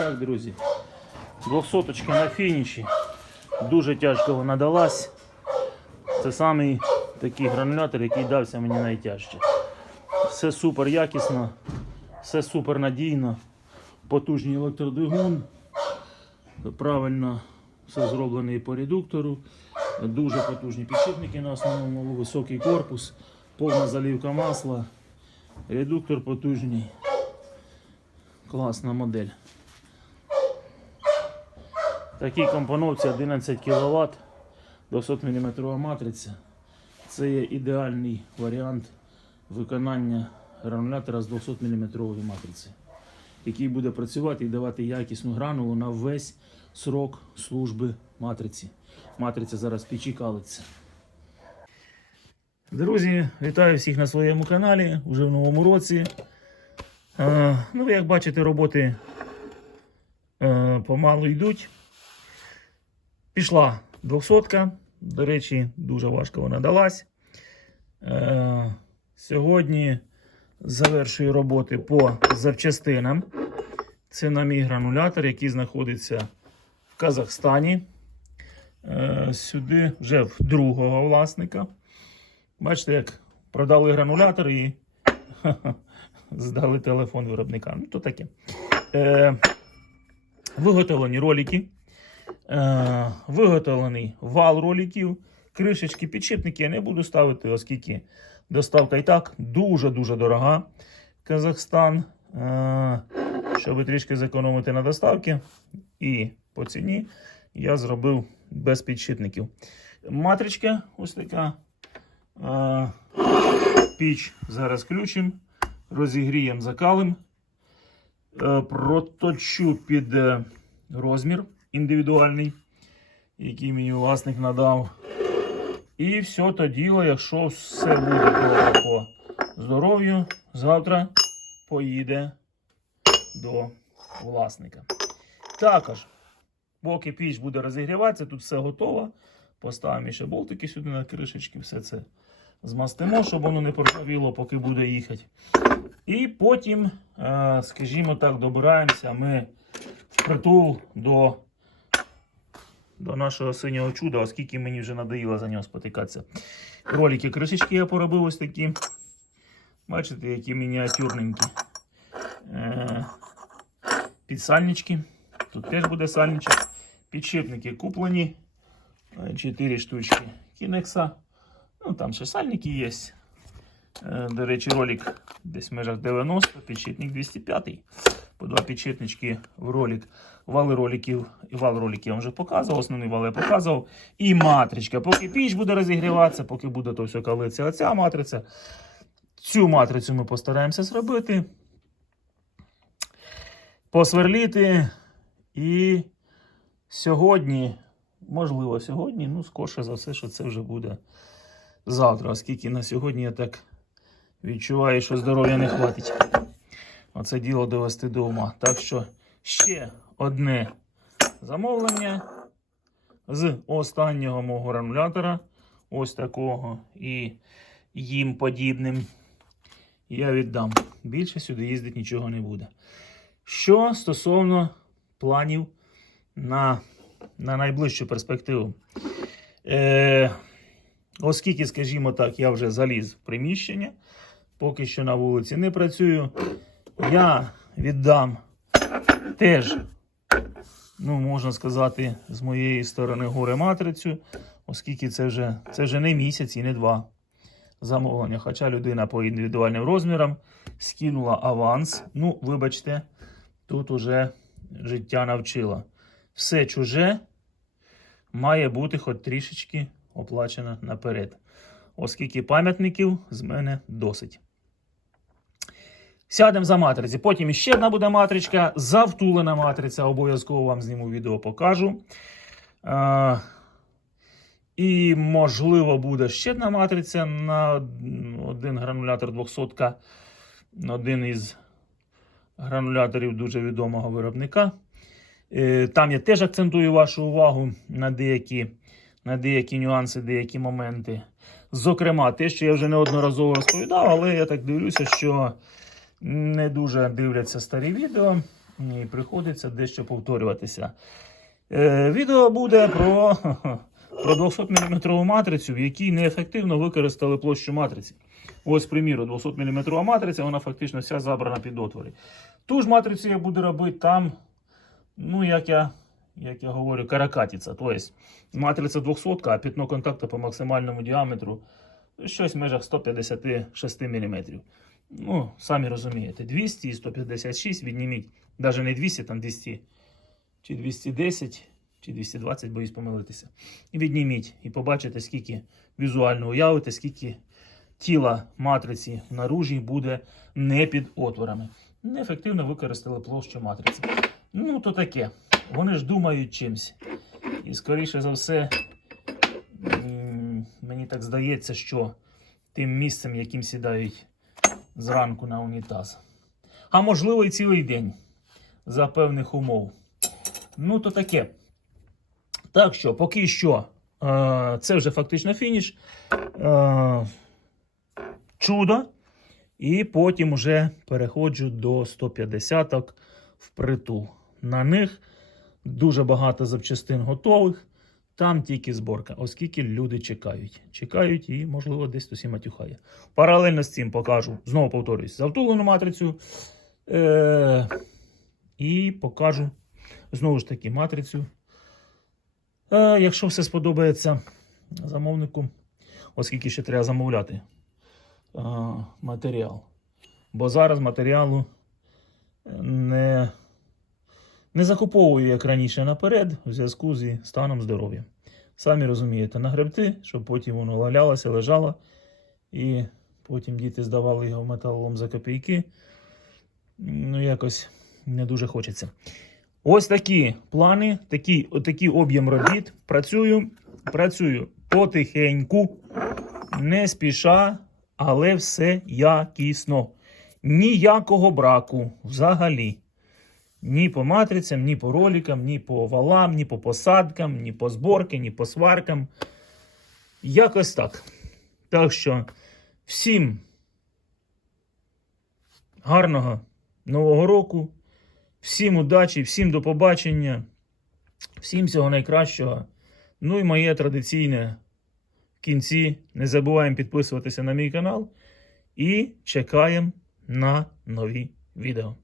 Так, друзі, 200 на фініші. Дуже тяжко вона далась. Це самий такий гранулятор, який дався мені найтяжче. Все супер якісно, все супер надійно, потужний електродвигун. Правильно все зроблено і по редуктору. Дуже потужні підшипники на основному високий корпус, повна залівка масла, редуктор потужний. Класна модель. Такій компоновці 11 кВт, 200 мм матриця. Це є ідеальний варіант виконання гранулятора з 200 мм матриці, який буде працювати і давати якісну гранулу на весь срок служби матриці. Матриця зараз печі калиться. Друзі, вітаю всіх на своєму каналі уже в новому році. Е, ну, як бачите, роботи е, помалу йдуть. Пішла 200 До речі, дуже важко вона далась. Е, сьогодні завершую роботи по запчастинам. Це на мій гранулятор, який знаходиться в Казахстані. Е, сюди вже в другого власника. Бачите, як продали гранулятор і здали телефон виробника. Ну, то таке. Е, виготовлені ролики. Е, виготовлений вал роликів. Кришечки, підшипники я не буду ставити, оскільки доставка і так дуже-дуже дорога. Казахстан. Е, щоб трішки зекономити на доставці і по ціні, я зробив без підшипників. Матричка ось така. Е, Піч зараз включимо, розігріємо, закалим. Проточу під розмір індивідуальний, який мені власник надав. І все то діло, якщо все буде по здоров'ю, завтра поїде до власника. Також, поки піч буде розігріватися, тут все готово. Поставимо ще болтики сюди на кришечки, все це змастимо, щоб воно не поржавіло, поки буде їхати. І потім, е, скажімо так, добираємося ми впритул до, до нашого синього чуда, оскільки мені вже надоїло за нього спотикатися. Ролики кришечки я поробив ось такі. Бачите, які мініатюрненькі. Е, підсальнички. Тут теж буде сальничок. Підшипники куплені. 4 штучки кінекса. Ну, там ще сальники є. Е, До речі, ролик десь в межах 90, підшипник 205. По два підшипнички в ролик. Вали роликів і вал роликів я вам вже показував, основний вал я показував. І матричка. Поки піч буде розігріватися, поки буде то все калиться, оця матриця. Цю матрицю ми постараємося зробити. Посверліти. І сьогодні, можливо, сьогодні, ну, скорше за все, що це вже буде завтра, оскільки на сьогодні я так відчуваю, що здоров'я не хватить. Оце діло довести до ума. Так що ще одне замовлення з останнього мого гранулятора, ось такого і їм подібним. Я віддам. Більше сюди їздити нічого не буде. Що стосовно планів на, на найближчу перспективу. Е, Оскільки, скажімо так, я вже заліз в приміщення, поки що на вулиці не працюю, я віддам теж, ну, можна сказати, з моєї сторони горе матрицю, оскільки це вже, це вже не місяць і не два замовлення. Хоча людина по індивідуальним розмірам скинула аванс. Ну, вибачте, тут уже життя навчило. Все чуже має бути хоч трішечки оплачено наперед. Оскільки пам'ятників з мене досить. Сядемо за матриці. Потім ще одна буде матричка, завтулена матриця. Обов'язково вам зніму відео покажу. А, і, можливо, буде ще одна матриця на один гранулятор 200 один із грануляторів дуже відомого виробника. Е, Там я теж акцентую вашу увагу на деякі, на деякі нюанси, деякі моменти. Зокрема, те, що я вже неодноразово розповідав, але я так дивлюся, що не дуже дивляться старі відео. І приходиться дещо повторюватися. Е, відео буде про, про 200 мм матрицю, в якій неефективно використали площу матриці. Ось, приміру, 200 мм матриця, вона фактично вся забрана під отвори. Ту ж матрицю я буду робити там, ну, як я, як я говорю, каракатиця. Тобто матриця 200, а пятно контакту по максимальному діаметру щось в межах 156 мм. Ну, самі розумієте, 200 і 156 відніміть. Навіть не 200, там 200 чи 210, чи 220, боюсь помилитися. І відніміть і побачите, скільки візуально уявите, скільки тіла матриці наружі буде не під отворами. Неефективно використали площу матриці. Ну, то таке. Вони ж думають чимсь. І скоріше за все, мені так здається, що тим місцем, яким сідають зранку на унітаз. А можливо, і цілий день за певних умов. Ну, то таке. Так що, поки що, е, це вже фактично фініш. Е, чудо. І потім вже переходжу до 150-ок впритул. На них дуже багато запчастин готових. Там тільки зборка, оскільки люди чекають. Чекають і, можливо, десь хтось і матюхає. Паралельно з цим покажу, знову повторюсь, завтулену матрицю. Е- і покажу знову ж таки матрицю. Е, якщо все сподобається замовнику, оскільки ще треба замовляти е, матеріал. Бо зараз матеріалу не, не закуповую, як раніше наперед, в зв'язку зі станом здоров'я. Самі розумієте, нагребти, щоб потім воно валялося, лежало, і потім діти здавали його металолом за копійки. Ну, якось не дуже хочеться. Ось такі плани, такий, такий об'єм робіт. Працюю, працюю потихеньку, не спіша, але все якісно. Ніякого браку взагалі. Ні по матрицям, ні по роликам, ні по валам, ні по посадкам, ні по зборки, ні по сваркам. Якось так. Так що всім гарного нового року. Всім удачі, всім до побачення, всім всього найкращого. Ну і моє традиційне в кінці. Не забуваємо підписуватися на мій канал і чекаємо на нові відео.